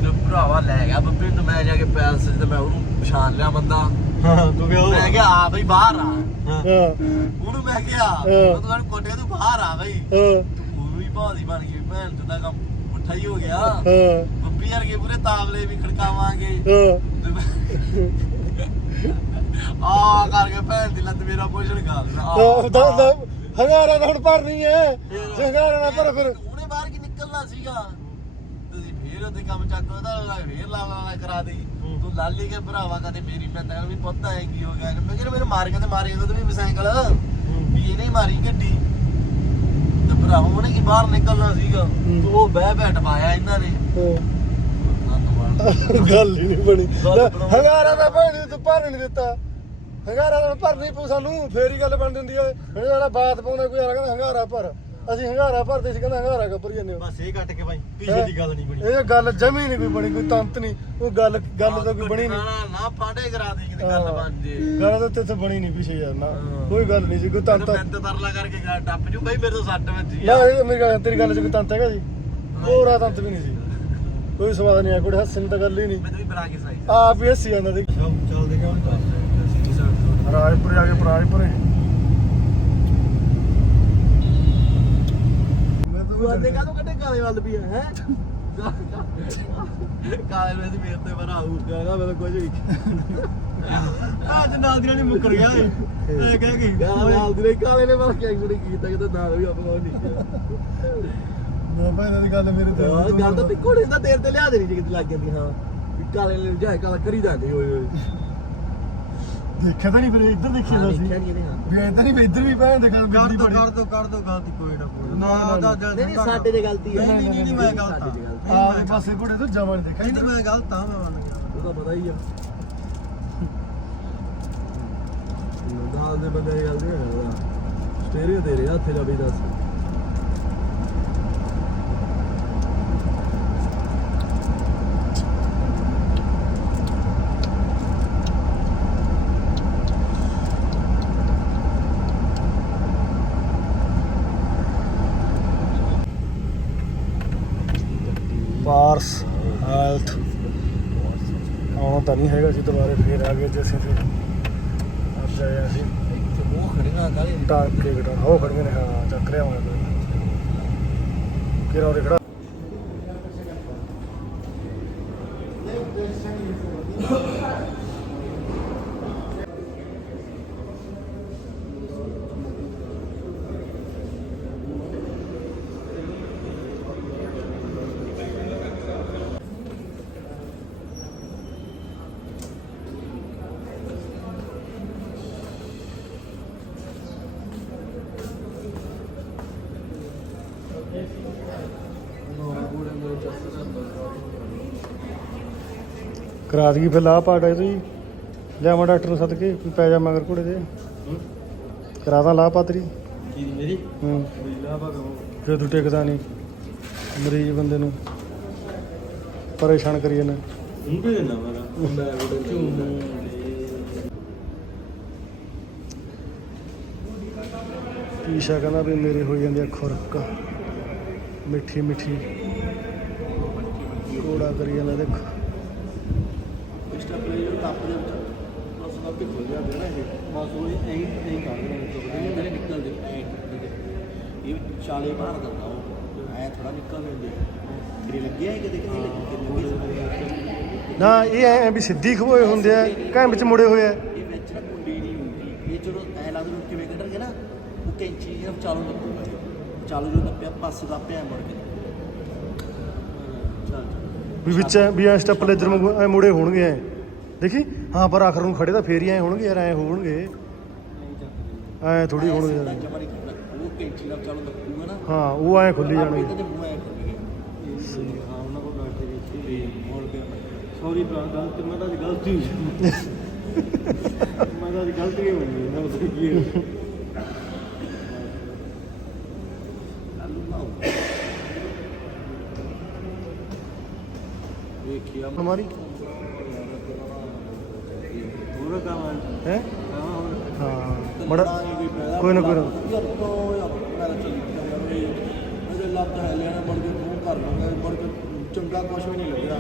ਤੇ ਭਰਾਵਾ ਲੈ ਗਿਆ ਬੱਬੀ ਨੂੰ ਤੇ ਮੈਂ ਜਾ ਕੇ ਪੈਲਸ ਤੇ ਮੈਂ ਉਹਨੂੰ ਪਛਾਣ ਲਿਆ ਬੰਦਾ। ਹਾਂ ਤੂੰ ਕਿਹਾ ਮੈਂ ਕਿਹਾ ਆ ਬਈ ਬਾਹਰ ਆ। ਹਾਂ। ਉਹਨੂੰ ਮੈਂ ਕਿਹਾ ਉਹ ਤੂੰ ਕੋਟੇ ਤੂੰ ਬਾਹਰ ਆ ਬਈ। ਹਾਂ। ਤੂੰ ਵੀ ਭਾਦੀ ਬਣ ਗਈ ਭੈਣ ਤੂੰ ਤਾਂ ਕੰਮ ਪੁੱਠਾ ਹੀ ਹੋ ਗਿਆ। ਹਾਂ ਬੱਬੀ ਵਰਗੇ ਪੂਰੇ ਤਾਵਲੇ ਵੀ ਖੜਕਾਵਾਂਗੇ। ਹਾਂ। ਆ ਕਰਕੇ ਭੈਣ ਦੀ ਲੱਤ ਮੇਰਾ ਪੋਸ਼ਣ ਕਰ ਤਾਂ- ਤਾਂ- ਤਾਂ ਹੰਗਾਰਾ ਤਾਂ ਹੁਣ ਭਰਨੀ ਹੈ ਜੇ ਹੰਗਾਰਾ ਨਾ ਭਰ ਫਿਰ। ਉਹਨੇ ਬਾਹਰ ਕੀ ਨਿਕਲਣਾ ਸੀਗਾ? ਤੁਸੀਂ ਫੇਰ ਉੱਥੇ ਕੰਮ ਚੱਕ ਉਹਦਾ ਫੇਰ ਲਾ ਲਾ ਲਾ ਕਰਾ ਦੇ। ਤੂੰ ਲਾਲੀ ਕੇ ਭਰਾਵਾ ਕਦੇ ਮੇਰੀ ਪੈਂਦਾ ਵੀ ਪੁੱਤ ਆਏ ਕੀ ਹੋ ਗਿਆ। ਮੈਂ ਕਿਹਾ ਮੈਨੂੰ ਮਾਰ ਕੇ ਤੇ ਮਾਰੀ ਉਹਦੇ ਵੀ ਸਾਈਕਲ ਵੀ ਇਹਨੇ ਹੀ ਮਾਰੀ ਗੱਡੀ। ਤੇ ਭਰਾਵਾ ਉਹਨੇ ਕੀ ਬਾਹਰ ਨਿਕਲਣਾ ਸੀਗਾ? ਤੂੰ ਉਹ ਬਹਿ ਬੈਠ ਪਾਇਆ ਇਹਨਾਂ ਨੇ। ਗੱਲ ਹੀ ਨਹੀਂ ਬਣੀ। ਗੱਲ। ਹੰਗਾਰਾ ਤਾਂ ਭੈਣੀ ਤੂੰ ਭਰ ਨਹੀਂ ਦਿੱਤਾ। ਹੰਗਾਰਾ ਤਾਂ ਭਰ ਨਹੀਂ ਪਊ ਸਾਨੂੰ ਫੇਰ ਹੀ ਗੱਲ ਬਣ ਦਿੰਦੀ ਓਏ ਹੁਣ ਜਿਹੜਾ ਬਾਤ ਪਾਉਂਦਾ ਕੋਈ ਯਾਰ ਕਹਿੰਦਾ ਹੰਗਾਰਾ ਭਰ। ਅਸੀਂ ਹੰਗਾਰਾ ਭਰਦੇ ਸੀ ਕਹਿੰਦਾ ਹੰਗਾਰਾ ਕੱਪਰ ਜਾਂਦੇ ਹੋ। ਬਸ ਇਹ ਕੱਟ ਕੇ ਭਾਈ ਪਿੱਛੇ ਦੀ ਗੱਲ ਨਹੀਂ ਬਣੀ। ਇਹ ਗੱਲ ਜਮੀ ਨਹੀਂ ਕੋਈ ਬਣੀ ਕੋਈ ਤੰਤ ਨਹੀਂ ਉਹ ਗੱਲ ਗੱਲ ਤਾਂ ਕੋਈ ਬਣੀ ਨਹੀਂ ਨਾ ਨਾ ਪਾਂਡੇ ਕਰਾ ਦੇ ਕਿਤੇ ਗੱਲ ਬਣ ਜੇ। ਗੱਲ ਤਾਂ ਤੇ ਬਣੀ ਨਹੀਂ ਪਿੱਛੇ ਯਾਰ ਨਾ। ਕੋਈ ਗੱਲ ਨਹੀਂ ਸੀ ਕੋਈ ਤੰਤ ਮੈਂ ਤਾਂ ਤਰਲਾ ਕਰਕੇ ਗਾ ਟੱਪ ਜੂ ਬਈ ਮੇਰੇ ਤੋਂ ਸੱਟ ਵੱਜੀ ਨਾ ਇਹ ਮੇਰੀ ਗੱਲ ਤੇਰੀ ਗੱਲ 'ਚ ਕੋਈ ਤੰਤ ਹੈਗਾ ਜੀ? ਕੋਰਾ ਤੰਤ ਵੀ ਨਹੀਂ ਸੀ। ਕੋਈ ਸਵਾਦ ਨਹੀਂ ਆ ਕੋਈ ਹੱਸਣ ਤਾਂ ਗੱਲ ਹੀ ਨਹੀਂ ਮੈਂ ਤੈਨੂੰ ਬਣਾ ਕੇ ਸਾਈ ਆਪ ਹੀ ਹੱਸੀ ਜਾਂਦਾ ਦੇਖ। ਚੱਲਦੇ ਕਿਉਂ ਰਾਜਪੁਰ ਜਾ ਕੇ ਰਾਜਪੁਰੇ ਕੱਢੇ ਕਾਲੇ ਵੱਲ ਵੀ ਹੈ? ਕਾਲੇ ਵਿੱਚ ਮੇਰੇ ਤੇ ਬਣਾ ਆਊਗਾ ਮੈਂ ਕੁਝ ਵੀ ਅੱਜ ਨਾਲ ਦੀ ਨਹੀਂ ਮੁੱਕਰ ਗਿਆ ਇਹ ਕਹਿ ਗਈ ਕਾਲੇ ਨਾਲ ਦੀ ਕਾਲੇ ਨੇ ਬਸ ਐਕਚੁਅਲੀ ਕੀਤਾ ਕਿ ਨਾਲ ਵੀ ਆਪਾਂ ਉਹ ਨਹੀਂ। ਮੈਂ ਭਾਈ ਦੀ ਗੱਲ ਮੇਰੇ ਤੇ ਹਾਂ ਗੱਲ ਤਾਂ ਤਿੱਕੋ ਨਹੀਂ ਦਾ ਤੇਰੇ ਤੇ ਲਿਆ ਦੇਣੀ ਜੇ ਕਿਤੇ ਲੱਗ ਜਾਂਦੀ ਹਾਂ। ਵੀ ਕਾਲੇ ਨੇ ਜਾਏ ਕਾਲਾ ਕਰੀ ਜਾਂਦੇ ਓਏ ਓਏ। ਦੇਖਿਆ ਤਾਂ ਨਹੀਂ ਫਿਰ ਇੱਧਰ ਦੇਖੀ ਹਾਂ, ਜਾਂਦਾ ਸੀ ਦੇਖਿਆ ਨੀ ਇਹਨੇ, ਹਾਂ। ਵੀ ਇੱਧਰ ਨਹੀਂ ਵੀ ਇੱਧਰ ਵੀ ਭੈਣ ਦੇ ਗੱਲ ਕਰ ਦੋ ਕਰ ਦੋ ਕਰ ਦੋ ਗਲਤੀ ਕੋਈ ਨਾ ਕੋਈ ਨਾ, ਨਾ। ਨਹੀਂ ਨਹੀਂ ਸਾਡੇ ਤੇ ਗਲਤੀ ਹੈ ਨਹੀਂ, ਨਹੀਂ, ਨਹੀਂ, ਮੈਂ ਗਲਤ ਹਾਂ। ਹੈ। ਆਹ ਪਾਸੇ ਘੋੜੇ ਤੋਂ ਜਮਾ ਨਹੀਂ ਦੇਖਿਆ। ਨਹੀਂ ਨਹੀਂ ਮੈਂ ਗਲਤ ਆ ਮੈਂ ਮੰਨ ਗਿਆ। ਉਹ ਤਾਂ ਪਤਾ ਹੀ ਆ। ਨਾਲ ਦੇ ਬੰਦੇ ਦੀ ਗੱਲ ਨਹੀਂ ਹੈ। ਸਟੇਰੀਓ ਤੇਰੇ ਹੱਥ ਜਾ ਵੀ ਦੱਸ। ਤਾਂ ਨਹੀਂ ਹੈਗਾ ਜੀ ਦੁਬਾਰੇ ਫੇਰ ਆ ਗਏ ਜੈਸੇ ਫਿਰ ਅੱਜ ਆਇਆ ਸੀ ਉਹ ਖੜੀਆਂ ਕਾਲੇ ਟਾਂਕੇ ਘਟਾ ਹੋ ਖੜੀਆਂ ਨੇ ਹਾਂ ਚੱਕ ਲਿਆ ਹੋਣਾ ਕੋਈ ਉਰੇ ਖੜਾ? ਕਰਾ ਦਈਏ ਫਿਰ ਲਾਹ ਪਾਟ ਹੈ ਤੁਸੀਂ ਲਿਆਵਾਂ ਡਾਕਟਰ ਨੂੰ ਸੱਦ ਕੇ ਵੀ ਪੈ ਜਾ ਮਗਰ ਘੋੜੇ ਦੇ ਕਰਾ ਦਾਂ ਲਾਹ ਪਾਤਰੀ ਕੀ ਮੇਰੀ? ਹੂੰ। ਲਾ ਭਗੋ ਜੇ ਤੂੰ ਟਿਕਦਾ ਨਹੀਂ ਮਰੀਜ਼ ਬੰਦੇ ਨੂੰ। ਪਰੇਸ਼ਾਨ ਕਰੀ ਜਾਂਦਾ। ਹੁਣ ਵੀ ਨਾ ਮੇਰਾ। ਈਸ਼ਾ ਕਹਿੰਦਾ ਵੀ ਮੇਰੇ ਹੋ ਜਾਂਦੀ ਆ ਖੁਰਕ। ਮਿੱਠੀ ਮਿੱਠੀ ਕੋੜਾ ਕਰੀ ਜਾਂਦਾ ਦੇਖ। ਪਲੇਅਰ ਟੱਪ ਦੇ ਵਿੱਚ ਬਸ ਨਾ ਇਹ। ਬਸ ਉਹ ਐਂ ਐਂ ਕਰ ਰਿਹਾ ਚੁੱਕਦੇ ਮੇਰੇ ਨਿਕਲ ਦੇ ਐਂ ਇਹ ਚਾਲੇ ਬਾਹਰ ਦਿੰਦਾ ਉਹ। ਐਂ ਥੋੜਾ ਨਿਕਲ ਲੈਂਦੇ ਤੇਰੇ ਲੱਗਿਆ ਹੈ ਕਿਤੇ? ਕਿਤੇ ਲੱਗੀ ਨਾ ਇਹ ਐ ਵੀ ਸਿੱਧੀ ਖਵੋਏ ਹੁੰਦੇ ਆ ਘੈਂ ਵਿੱਚ ਮੁੜੇ ਹੋਏ ਆ। ਇਹ ਵਿੱਚ ਨਾ ਕੁੰਡੀ ਨਹੀਂ ਹੁੰਦੀ। ਇਹ ਜਦੋਂ ਐ ਲੱਗਦਾ ਨੂੰ ਕਿਵੇਂ ਕੱਢਣਗੇ ਨਾ ਉਹ ਕੈਂਚੀ ਜਿਹੜਾ ਚਾਲੂ ਲੱਗੂਗਾ। ਚਾਲੂ ਜੋ ਲੱਪਿਆ ਪਾਸੇ ਦਾ ਪਿਆ ਮੁੜ ਕੇ। ਵੀ ਵਿੱਚ ਵੀ ਐ ਸਟੈਪ ਲੈਜਰ ਮੁੜੇ ਹੋਣਗੇ ਐ। ਦੇਖੀ? ਹਾਂ ਪਰ ਆਖਰ ਨੂੰ ਖੜੇ ਤਾਂ ਫੇਰ ਹੀ ਐ ਹੋਣਗੇ ਯਾਰ ਐ ਹੋਣਗੇ। ਐ ਥੋੜੀ ਹੋਣਗੇ। ਯਾਰ। ਉਹ ਕੈਂਚੀ ਨਾਲ ਚਾਲੂ ਲੱਗੂਗਾ ਨਾ। ਹਾਂ ਉਹ ਐ ਖੁੱਲੀ ਜਾਣਗੇ ਹਾਂ ਉਹਨਾਂ ਕੋਲ ਬੈਠੇ ਜੀ ਹੋਰ ਗਿਆ ਸੌਰੀ ਭਰਾ ਗਲਤੀ ਮੈਂ ਤਾਂ ਗਲਤੀ ਮੈਂ ਤਾਂ ਗਲਤੀ ਹੀ ਹੋਈ ਨਾ ਪਤਾ ਕੀ ਹੋਇਆ। ਵੇਖਿਆ ਹਮਾਰੀ ਹੋਰ ਕੰਮ ਹੈ? ਹਾਂ ਹੋਰ ਹਾਂ ਬੜਾ ਕੋਈ ਨਾ ਕੋਈ ਨਾ। ਯਾਰ ਤੋਂ ਯਾਰ ਮੈਂ ਤਾਂ ਚੱਲੀ ਗਿਆ ਯਾਰ ਇਹ ਇਹਦੇ ਲੱਤ ਹੈ ਲੈਣਾ ਬੜ ਕੇ ਤੂੰ ਕਰ ਲਾਂਗਾ ਬੜ ਕੇ ਚੰਗਾ ਕੁਛ ਵੀ ਨਹੀਂ ਲੱਗਿਆ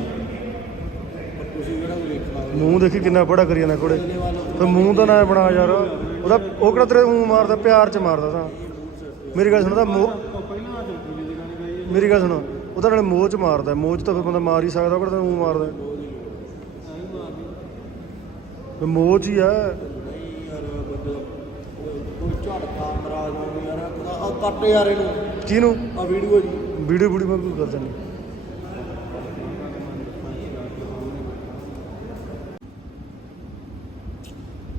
ਤੁਸੀਂ ਕਿਹੜਾ ਕੋਈ ਦੇਖਣਾ ਮੂੰਹ ਦੇਖੀ ਕਿੰਨਾ ਬੜਾ ਕਰੀ ਜਾਂਦਾ ਕੋੜੇ ਫਿਰ ਮੂੰਹ ਤਾਂ ਨਾ ਬਣਾ ਯਾਰ। ਉਹਦਾ ਉਹ ਕਿਹੜਾ ਤੇਰੇ ਮੂੰਹ ਮਾਰਦਾ ਪਿਆਰ ਚ ਮਾਰਦਾ ਤਾਂ। ਮੇਰੀ ਗੱਲ ਸੁਣ ਤਾਂ ਮੂੰਹ ਦੀ ਮੇਰੀ ਗੱਲ ਸੁਣ। ਉਹ ਤਾਂ ਨਾਲੇ ਮੋਹ ਚ ਮਾਰਦਾ ਮੋਹ ਚ ਤਾਂ ਫਿਰ ਬੰਦਾ ਮਾਰ ਹੀ ਸਕਦਾ ਉਹ ਕਿਹੜਾ ਤੈਨੂੰ ਮੂੰਹ ਮਾਰਦਾ ਚ ਹੀ ਆ। ਨਹੀਂ ਯਾਰ ਬੰਦੇ ਕੋਈ ਝਟਕਾ ਮਰਾ ਜਾਉਂਦੇ ਯਾਰ ਆ ਕੱਟ ਯਾਰ ਇਹਨੂੰ ਕਿਹਨੂੰ? ਆ ਵੀਡੀਓ ਜੀ ਵੀਡੀਓ ਵੀਡੀਓ ਮੈਂ ਕੋਈ ਕਰਦਾ ਨਹੀਂ।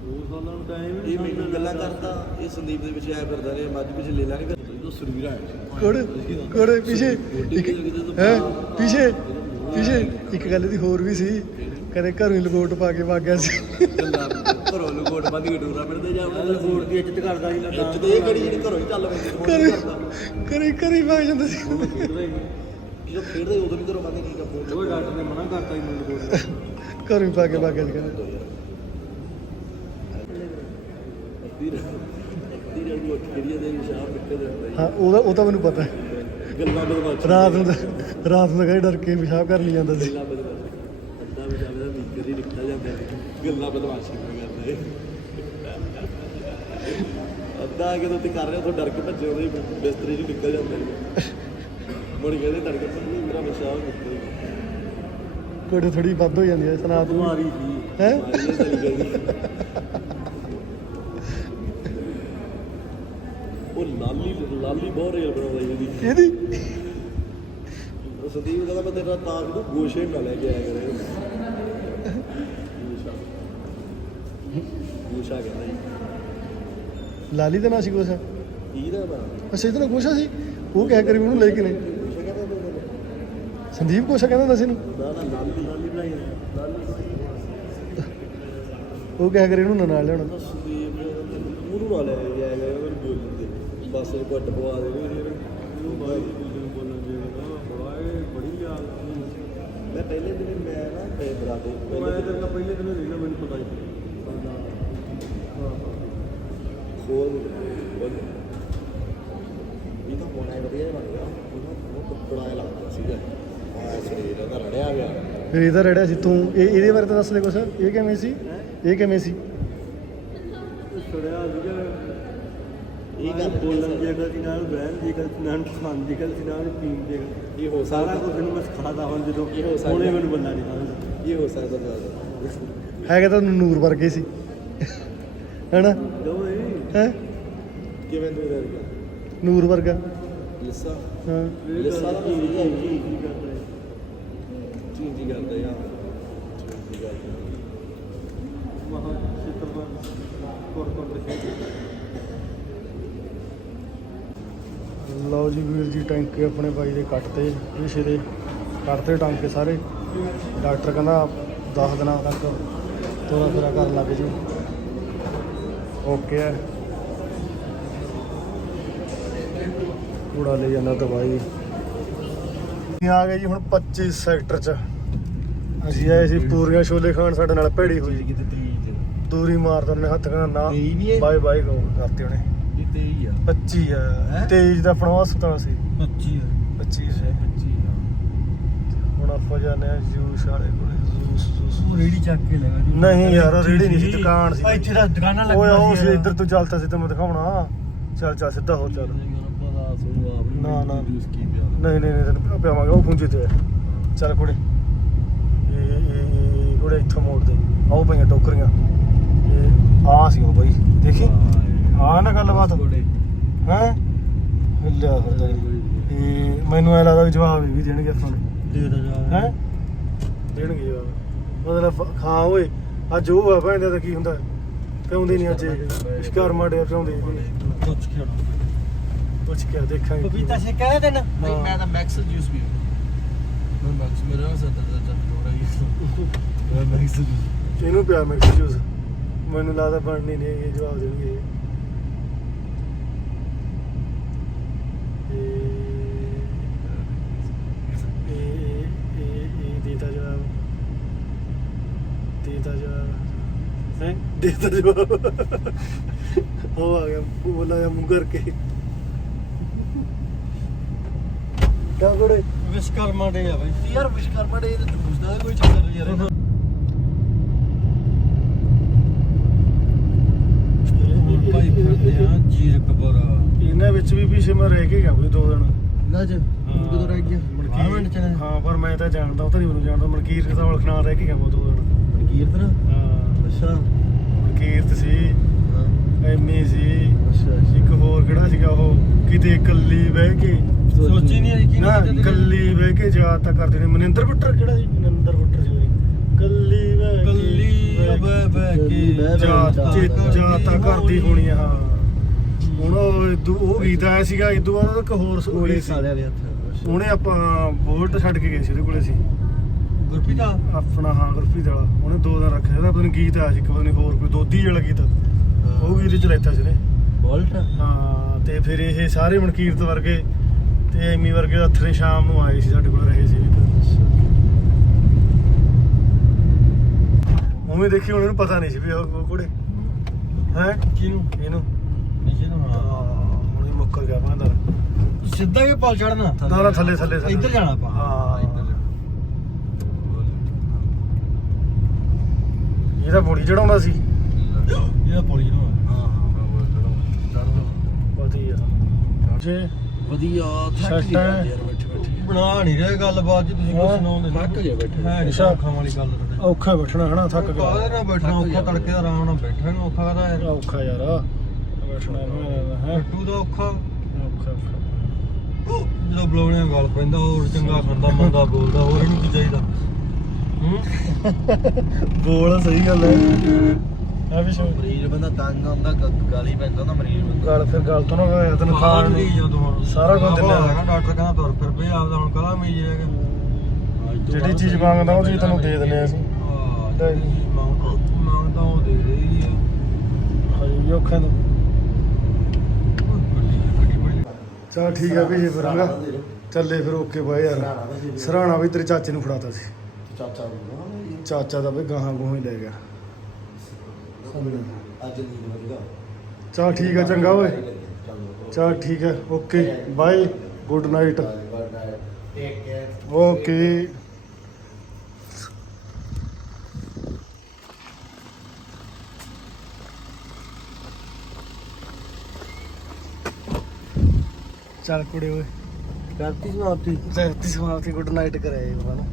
ਦੋ ਸਾਲਾਂ ਨੂੰ ਟਾਈਮ ਇਹ ਮੈਨੂੰ ਗੱਲਾਂ ਕਰਦਾ ਇਹ ਸੰਦੀਪ ਦੇ ਵਿੱਚ ਆਇਆ ਫਿਰਦਾ ਨੇ ਮੱਝ ਵਿੱਚ ਲੈ ਲਾਂਗੇ ਇਹ ਸੁਰਵੀਰ ਆਇਆ ਕੋੜੇ ਕੋੜੇ ਪਿੱਛੇ ਇੱਕ ਹੈ ਪਿੱਛੇ ਪਿੱਛੇ ਇੱਕ ਗੱਲ ਦੀ ਹੋਰ ਵੀ ਸੀ। ਕਦੇ ਘਰੋਂ ਹੀ ਲਗੋਟ ਪਾ ਕੇ ਵਗ ਗਿਆ ਸੀ ਘਰੋਂ ਨੂੰ ਕੋਟ ਬੰਦ ਕੇ ਡੂਰਾ ਫਿਰਦੇ ਜਾਂਦਾ ਬੋਰਡ ਦੀ ਇੱਜ਼ਤ ਕਰਦਾ ਸੀ ਇੱਜ਼ਤ ਤੇ। ਇਹ ਕਿਹੜੀ ਜਿਹੜੀ ਘਰੋਂ ਹੀ ਚੱਲ ਪੈਂਦੀ ਫੋਨ ਘਰੇ ਨਹੀਂ ਕਰਦਾ। ਘਰੇ ਘਰੇ ਹੀ ਵਗ ਜਾਂਦਾ ਸੀ। ਖੇਡਦਾ ਹੀ ਨਹੀਂ। ਜਦੋਂ ਖੇਡਦੇ ਉਦੋਂ ਵੀ ਘਰੋਂ ਬੰਦ ਕੀ ਕਰ ਉਹ ਡਾਕਟਰ ਨੇ ਮਨਾ ਕਰਤਾ ਸੀ ਮੈਨੂੰ ਬੋਰਡ ਘਰੋਂ ਹੀ ਪਾ ਕੇ ਵਗ ਗਿਆ ਸੀ ਕਹਿੰਦਾ। ਹਾਂ ਉਹਦਾ ਉਹ ਤਾਂ ਮੈਨੂੰ ਪਤਾ। ਹੈ। ਗੱਲਾਂ ਬਦਮਾਸ਼ ਰਾਤ ਨੂੰ ਤਾਂ- ਰਾਤ ਨੂੰ ਕਹੇ ਡਰ ਕੇ ਪਿਸ਼ਾਬ ਕਰਨ ਨਹੀਂ ਜਾਂਦਾ ਸੀ ਗੱਲਾਂ ਬਦਮਾਸ਼ ਅੱਧਾ ਵਜਾ ਦਾ ਮੀਕਰ ਹੀ ਨਿਕਲ ਜਾਂਦਾ ਹੈ। ਗੱਲਾਂ ਬਦਮਾਸ਼ੀ ਕਰਦੇ? ਅੱਧਾ ਕਿਦੋਂ ਤੇ ਕਰ ਰਿਹਾ ਤੋਂ ਡਰ ਕੇ ਭੱਜੇ ਉਹਦੇ ਬਿਸਤਰੇ 'ਚ ਨਿਕਲ ਜਾਂਦਾ ਹੈ। ਮੁੜ ਕੇ ਇਹਦੇ ਤੜਕੇ ਤੋਂ ਮੇਰਾ ਪਿਸ਼ਾਬ ਨਿਕਲ ਗਿਆ। ਕੋੜੇ ਥੋੜੀ ਵੱਧ ਹੋ ਜਾਂਦੀ ਹੈ ਸਨਾਤ ਨੂੰ। ਬਿਮਾਰੀ ਸੀ ਹੈ? ਉਹ ਲਾਲੀ ਲਾਲੀ ਬਹੁਤ ਰੇਲ ਬਣਾਉਂਦਾ ਜੀ ਇਹਦੀ ਸੰਦੀਪ ਕਹਿੰਦਾ ਮੈਂ ਤੇਰਾ ਤਾਂ ਵੀ ਗੋਸ਼ੇ ਨਾ ਲੈ ਕੇ ਆਇਆ ਕਰੇ। ਗੋਸ਼ਾ ਕਹਿੰਦਾ ਜੀ। ਲਾਲੀ ਦਾ ਨਾਂ ਸੀ ਕੁਛ ਇਹਦਾ ਨਾ। ਅੱਛਾ ਇਹਦਾ ਨਾਂ ਗੋਸ਼ਾ ਸੀ? ਉਹ ਕਹਿ ਕਰੀ ਉਹਨੂੰ ਲੈ ਕੇ ਨੇ ਗੋਸ਼ਾ ਕਹਿੰਦਾ ਤੂੰ ਸੰਦੀਪ ਗੋਸ਼ਾ ਕਹਿੰਦਾ ਹੁੰਦਾ ਸੀ ਇਹਨੂੰ? ਨਾ ਨਾ ਲਾਲੀ। ਲਾਲੀ ਬਣਾਈ ਉਹ ਕਹਿ ਕਰੀ ਉਹਨੂੰ ਨਾਲ ਲਿਆਉਣਾ। ਸੰਦੀਪ ਉਹਨੂੰ ਨਾ ਲੈ ਕੇ ਆਇਆ ਕਰੇ ਮੈਨੂੰ ਬੋਲਣ ਦੇ। ਬਸ ਇਹ ਘੱਟ ਪਵਾ ਦੇ ਵੀ ਉਹ ਬਾਈ ਜੀ ਨੂੰ ਬੋਲਣ ਦੇ ਨਾ ਬੜਾ ਇਹ ਬੜੀ ਯਾਦ ਮੈਂ ਪਹਿਲੇ ਦਿਨ ਮੈਂ ਨਾ ਤੇ ਬਰਾਦੇ ਮੈਂ ਤੇਰੇ ਨਾਲ ਪਹਿਲੇ ਦਿਨ ਰਹਿਣਾ ਮੈਨੂੰ ਪਤਾ ਹੀ ਖੋਲ ਇਹ ਤਾਂ ਹੋਣਾ ਹੀ ਵਧੀਆ ਬਣ ਗਿਆ ਉਹਨਾਂ ਉਹ ਕੱਪੜਾ ਜਿਹਾ ਲੱਗਦਾ ਸੀਗਾ ਆ ਸਰੀਰ ਦਾ ਰੜਿਆ ਗਿਆ ਫਿਰ ਇਹਦਾ ਰੜਿਆ ਸੀ ਤੂੰ ਇਹ ਇਹਦੇ ਬਾਰੇ ਤਾਂ ਦੱਸ ਦੇ ਕੁਛ ਇਹ ਕਿਵੇਂ ਸੀ ਇਹ ਕਿਵੇਂ ਸੀ ਛੜਿਆ ਸੀਗਾ ਇਹ ਗੱਲ ਬੋਲਣ ਦੀ ਅਕਲ ਸੀ ਨਾਲ ਬਹਿਣ ਦੀ ਅਕਲ ਸੀ ਨਾਲ ਖਾਣ ਦੀ ਅਕਲ ਸੀ ਨਾਲ ਪੀਣ ਦੀ ਅਕਲ ਇਹ ਹੋ ਸਾਰਾ ਸਕਦਾ ਕੁਝ ਨੂੰ ਮੈਂ ਹੁਣ ਜਦੋਂ ਇਹ ਹੋ ਸਕਦਾ। ਹੁਣੇ ਮੈਨੂੰ ਬੰਦਾ ਨਹੀਂ ਸਮਝਦਾ ਇਹ ਹੋ ਸਕਦਾ ਨਾ ਹੈਗਾ ਤਾਂ ਨੂਰ ਵਰਗੇ ਸੀ ਹੈਨਾ? ਹੈ? ਕਿਵੇਂ ਦੂਰ ਰਹਿ ਗਿਆ ਨੂਰ ਵਰਗਾ। ਲਿੱਸਾ। ਹਾਂ। ਲਿੱਸਾ ਦਾ ਕੀ ਮਸਲਾ ਕੀ ਕੀ ਕੀ ਕਰਦਾ ਹੈ। ਚੀਂਜੀ ਕਰਦਾ ਯਾਰ ਚੀਂਜੀ ਕਰਦਾ ਮਹਾ ਚਿੱਤਰਬਨ ਕੋਰ ਕੋਰ ਦੇ ਲਓ ਜੀ ਵੀਰ ਜੀ ਟੈਂਕੇ ਆਪਣੇ ਬਾਈ ਦੇ ਕੱਟਤੇ ਪਿਛੇ ਦੇ ਕੱਟਤੇ ਟਾਂਕੇ ਸਾਰੇ। ਡਾਕਟਰ ਕਹਿੰਦਾ 10 ਦਿਨਾਂ ਤੱਕ ਤੋਰਾ ਫੇਰਾ ਕਰਨ ਲੱਗ ਜੂ ਓਕੇ ਹੈ ਕੂੜਾ ਲੈ ਜਾਂਦਾ ਦਵਾਈ। ਆ ਗਏ ਜੀ ਹੁਣ 25 ਸੈਕਟਰ ਚ। ਅਸੀਂ ਆਏ ਸੀ ਪੂਰੀਆਂ ਛੋਲੇ ਖਾਣ ਸਾਡੇ ਨਾਲ ਭੇੜੀ ਹੋਈ ਦੂਰੀ ਮਾਰਦਾ ਉਹਨੇ ਹੱਥ ਵੀ ਨਾ? ਬਾਏ ਬਾਏ ਕਹੋ ਕਰਤੇ ਉਹਨੇ। ਇਹ ਤੇਜ ਆ। 25 ਆ। ਹੈਂ? ਤੇਜ ਦਾ ਆਪਣਾ ਹਸਪਤਾਲ ਸੀ। 25 25 ਹੈ 25 ਆ। ਹੁਣ ਆਪਾਂ ਜਾਂਦੇ ਆ ਜੂਸ ਵਾਲੇ ਕੋਲੇ। ਉਹ ਰੇੜੀ ਚੱਕ ਕੇ ਲੈ ਗਿਆ ਨਹੀਂ ਯਾਰ ਰੇੜੀ ਨਹੀਂ ਸੀ ਦੁਕਾਨ ਸੀ। ਇੱਥੇ ਤਾਂ ਦੁਕਾਨਾਂ ਓਏ ਲੱਗੀਆਂ ਉਹ ਸੀ ਇੱਧਰ ਤੂੰ ਚੱਲਦਾ ਸੀ ਤੈਨੂੰ ਦਿਖਾਉਣਾ। ਚੱਲ ਚੱਲ ਸਿੱਧਾ ਹੋ ਚੱਲ। ਨਾ, ਨਾ। ਨਹੀਂ ਨਹੀਂ ਨਹੀਂ ਤੈਨੂੰ ਪਿਆਵਾਂਗੇ ਉਹ ਪੁੰਜੇ ਤੇ। ਚੱਲ ਕੁੜੇ। ਇਹ ਕੁੜੇ ਇੱਥੋਂ ਮੋੜ ਦੇ। ਆਓ ਪਈਆਂ ਟੋਕਰੀਆਂ। ਇਹ ਆ ਸੀ ਉਹ ਬਈ। ਦੇਖੀ? ਆ ਨਾ ਗੱਲਬਾਤ। ਹੈ? ਹਿੱਲਿਆ ਫਿਰਦਾ। ਇਹ। ਮੈਨੂੰ ਐ ਲੱਗਦਾ ਜਵਾਬ ਇਹ ਵੀ ਦੇਣਗੇ ਆਪਾਂ ਨੂੰ। ਦੇ ਦਾ ਜਾ ਹੈ? ਦੇਣਗੇ ਜਵਾਬ। ਮਤਲਬ ਖਾ ਓਏ ਅੱਜ ਉਹ ਆ ਭੈਣ ਦਾ ਕੀ ਹੁੰਦਾ? ਪਿਉਂਦੇ ਨਹੀਂ ਅੱਜ ਸ਼ਿਕਾਰ ਮਾੜਿਆ ਪਿਉਂਦੇ ਪੁੱਛ ਕੇ ਪੁੱਛ ਕੇ ਦੇਖਾਂਗੇ ਪਪੀਤਾ ਸੇ ਕਹਿ ਦੇਣਾ। ਨਹੀਂ ਮੈਂ ਤਾਂ ਮੈਕਸ ਜੂਸ ਵੀ ਮੈਂ ਮੈਕਸ ਮੇਰਾ ਸੱਤ ਦਾ ਚੱਲ ਹੋ ਰਹੀ ਮੈਂ ਮੈਕਸ ਜੂਸ। ਇਹਨੂੰ ਪਿਆ ਮਿਕਸ ਜੂਸ। ਮੈਨੂੰ ਲੱਗਦਾ ਬਣਨੀ ਨਹੀਂ ਇਹ ਜਵਾਬ ਦੇਣਗੇ ਦੇ ਤਾ ਜਵਾਬ ਗਿਆ ਬੋਲਾ ਜਾਂ ਮੂੰਹ ਕਰਕੇ। ਕਾ ਵਿਸ਼ਕਰਮਾ ਡੇ ਆ ਬਾਈ। ਯਾਰ ਵਿਸ਼ਕਰਮਾ ਡੇ ਤੇ ਪੁੱਛਦਾ ਕੋਈ ਚੱਕਰ ਨਹੀਂ ਯਾਰ। ਇਹਨਾਂ ਵਿੱਚ ਵੀ ਵੀ ਸਿਮਰ ਰਹਿ ਕੇ ਦੋ ਦਿਨ। ਹਾਂ। ਪਰ ਮੈਂ ਤਾਂ ਜਾਣਦਾ ਉਹ ਤਾਂ ਨਹੀਂ ਮੈਨੂੰ ਜਾਣਦਾ। ਮਲਕੀਰ ਕਸਾਲ ਖਣਾ ਰਹਿ ਕੇ ਗਿਆ ਉਹ ਦੋ ਦਿਨ। ਮਨਕੀਰਤ ਨਾ? ਹਾਂ। ਅੱਛਾ। ਮਨਕੀਰਤ ਸੀ ਐਮੀ ਸੀ। ਇੱਕ ਹੋਰ ਕਿਹੜਾ ਸੀਗਾ ਉਹ ਕਿਤੇ ਇਕੱਲੀ ਬਹਿ ਕੇ। ਸੋਚੀ ਨਹੀਂ ਕਿ ਨਾ ਇਕੱਲੀ ਬਹਿ ਕੇ ਜਾ ਤਾਂ ਕਰਦੇ ਨੇ। ਮਨਿੰਦਰ ਭੁੱਟਰ ਕਿਹੜਾ ਸੀ? ਮਨਿੰਦਰ ਭੁੱਟਰ ਸੀ ਉਹ ਕੱਲੀ ਬਹਿ ਕੇ। ਕੱਲੀ ਬਹਿ ਬਹਿ ਕੇ। ਜਾ ਤਾਂ ਕਰਦੀ ਹੋਣੀ ਆ। ਹਾਂ ਹੁਣ ਉਹ ਗੀਤ ਆਇਆ ਸੀਗਾ ਇਦੋਂ ਬਾਅਦ ਇੱਕ ਹੋਰ ਸ- ਕੋਲੇ ਗੀਤ ਸੀ। ਸਾਲਿਆਂ ਦੇ ਹੱਥ ਉਹਨੇ ਆਪਾਂ ਬੋਲਟ ਛੱਡ ਕੇ ਗਏ ਸੀ ਉਹਦੇ ਕੋਲੇ ਸੀ। ਗੁਰਪ੍ਰੀਤ ਦਾ ਆਪਣਾ ਹਾਂ ਗੁਰਪ੍ਰੀਤ ਵਾਲਾ। ਉਹਨੇ ਦੋ ਦਿਨ ਰੱਖਿਆ ਉਹਦਾ ਪਤਾ ਗੀਤ ਆਇਆ ਸੀ ਇੱਕ ਪਤਾ ਨੀ ਹੋਰ ਕੋਈ ਦੋਦੀ ਵਾਲਾ ਗੀਤ। ਉਹ ਗੀਤ ਚ ਲੈਤਾ ਸੀ ਨੇ ਬੋਲਟ? ਹਾਂ ਤੇ ਫਿਰ ਇਹ ਸਾਰੇ ਮਨਕੀਰਤ ਵਰਗੇ ਤੇ ਐਮੀ ਵਰਗੇ ਹੱਥਰੇ ਸ਼ਾਮ ਨੂੰ ਆਏ ਸੀ ਸਾਡੇ ਕੋਲ ਰਹੇ ਸੀ। ਉਵੇਂ ਦੇਖੀ ਉਹਨਾਂ ਨੂੰ ਪਤਾ ਨਹੀਂ ਸੀ ਵੀ ਉਹ ਕੁੜੇ। ਹੈ? ਕਿਨੂੰ ਇਹਨੂੰ। ਨੀਚੇ ਨੂੰ ਹਾਂ। ਹਾਂ ਹੁਣ ਇਹ ਮੁੱਕਰ ਗਿਆ ਭਾਂਦਰ ਸਿੱਧਾ ਕੇ ਪਲ ਚੜਨਾ ਥੱਲੇ ਥੱਲੇ ਥੱਲੇ। ਇੱਧਰ ਜਾਣਾ ਆਪਾਂ। ਹਾਂ। ਇਹਦਾ ਬੋੜੀ ਚੜਾਉਂਦਾ ਸੀ। ਇਹਦਾ ਪੌੜੀ ਨੂੰ ਹਾਂ ਪਤਾ ਹੀ ਆ ਜੇ ਵਧੀਆ। ਥੱਕ ਗਿਆ। ਯਾਰ ਬੈਠੇ ਬੈਠੇ। ਬਣਾ ਨਹੀਂ ਰਹੇ ਗੱਲਬਾਤ ਜੀ ਤੁਸੀਂ। ਕੁਝ ਸੁਣਾਉਂਦੇ ਥੱਕ ਗਏ ਬੈਠੇ ਹੈ ਨਹੀਂ ਅੱਛਾ। ਅੱਖਾਂ ਵਾਲੀ ਗੱਲ ਤੁਹਾਡੇ। ਔਖਾ ਬੈਠਣਾ ਹਨਾ ਥੱਕ ਗਿਆ। ਕਾਹਦੇ ਨਾਲ ਬੈਠਣਾ ਔਖਾ ਤੜਕੇ ਦਾ ਆਰਾਮ ਨਾਲ ਬੈਠਣਾ ਨੂੰ ਔਖਾ ਕਹਦਾ ਯਾਰ। ਔਖਾ ਯਾਰ ਬੈਠਣਾ ਹੈ ਟੱਟੂ ਦਾ ਔਖਾ। ਔਖਾ ਔਖਾ। ਜਦੋਂ ਬੁਲਾਉਣੇ ਗੱਲ ਪੈਂਦਾ ਹੋਰ ਚੰਗਾ ਖਾਂਦਾ ਮੰਦਾ ਬੋਲਦਾ ਹੋਰ ਇਹਨੂੰ ਕੀ ਚਾਹੀਦਾ? ਹੂੰ। ਬੋਲ ਸਹੀ ਗੱਲ ਹੈ। ਆ ਵੀ ਸ਼ੋ ਮਰੀਜ਼ ਬੰਦਾ ਤੰਗ ਆਉਂਦਾ ਗ- ਗਾਲੀ ਪੈਂਦਾ ਨਾ ਮਰੀਜ਼ ਬੰਦਾ। ਗੱਲ ਫਿਰ ਗੱਲ ਤੋਂ ਨਾ ਹੋਇਆ ਤੈਨੂੰ ਖਾਣ ਨੂੰ। ਸਾਰਾ ਕੁਝ ਦਿੰਦੇ। ਹੈਗਾ ਡਾਕਟਰ ਕਹਿੰਦਾ ਤੁਰ ਫਿਰ ਪਏ ਆਪਦਾ ਹੁਣ ਕਲਾ ਮੀਜ ਹੈਗਾ ਜਿਹੜੀ ਚੀਜ਼ ਮੰਗਦਾ ਉਹ ਚੀਜ਼ ਤੈਨੂੰ ਦੇ ਦਿੰਦੇ ਆ ਅਸੀਂ। ਹਾਂ ਜਿਹੜੀ ਚੀਜ਼ ਮੰਗਦਾ ਉਹ ਦੇ ਦੇਈ ਆ। ਹਜੇ ਵੀ ਔਖਾ ਨੂੰ ਚਲ ਠੀਕ ਆ ਵੀ ਫਿਰ ਹਨਾ? ਚੱਲੇ ਫਿਰ ਓਕੇ ਬਾਏ ਯਾਰ। ਸਰਾਣਾ ਵੀ ਤੇਰੇ ਚਾਚੇ ਨੂੰ ਫੜਾਤਾ ਸੀ। ਚਾਚਾ ਨੂੰ ਚਾਚਾ ਦਾ ਵੀ ਗਾਹਾਂ ਗੂਹਾਂ ਹੀ ਲੈ ਗਿਆ। ਅੱਜ ਨੀਂਦ ਵਧੀਆ ਚਲ ਠੀਕ ਆ ਚੰਗਾ ਓਏ। ਚਲ ਠੀਕ ਹੈ okay bye good night. Take care okay. ਚੱਲ ਕੁੜੇ ਓਏ। ਕਰਤੀ ਸਮਾਪਤੀ। ਧਰਤੀ ਸਮਾਪਤੀ ਗੁੱਡ ਨਾਈਟ ਕਰਾਏ ਉਹਨਾਂ ਨੂੰ